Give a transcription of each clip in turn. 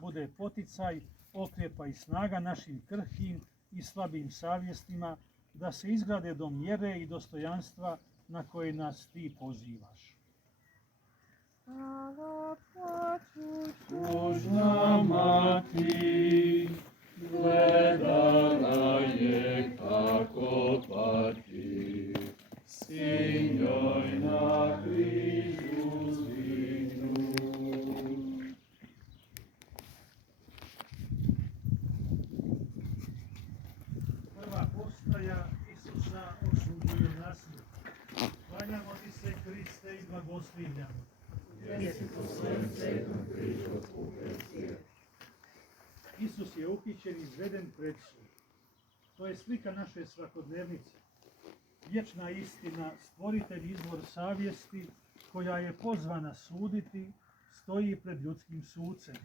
bude poticaj, okrepa i snaga našim krhkim i slabim savjestima da se izgrade do mjere i dostojanstva na koje nas ti pozivaš. Božja mati, gledala je kako pati, sin joj na križu zvihnut. Prva postaja Isusa osuđuje nas. Klanjamo ti se, Kriste, i blagoslivljamo. Isus je uhićen i izveden pred sud. To je slika naše svakodnevnice. Vječna istina, stvoritelj, izvor savjesti, koja je pozvana suditi, stoji pred ljudskim sucem.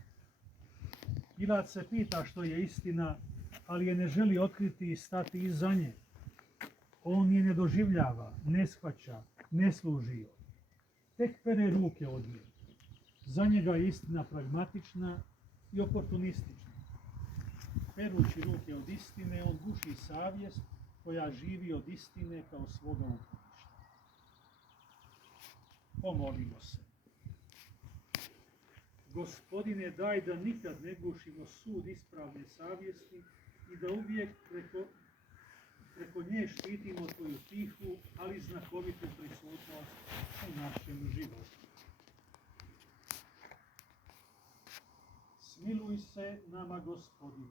Pilat se pita što je istina, ali je ne želi otkriti i stati iza nje. On je ne doživljava, ne shvaća, ne služi joj. Tek pere ruke od nje. Za njega je istina pragmatična i oportunistična. Perući ruke od istine, on guši savjest koja živi od istine kao svoga uporišta. Pomolimo se. Gospodine, daj da nikad ne gušimo sud ispravne savjesti i da uvijek preko nje štitimo tvoju tihu, ali znakovitu prisutnost u našem životu. Smiluj se nama, Gospodine.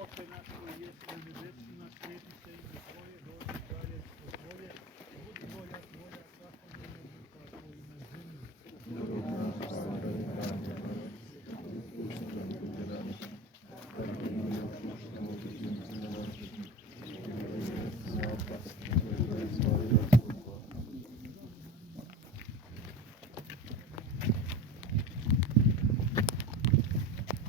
Oče naš koji jesi na nebesima, sveti se ime Tvoje, dođi kraljevstvo Tvoje, budi volja Tvoja svakodnevno tako i na zemlji.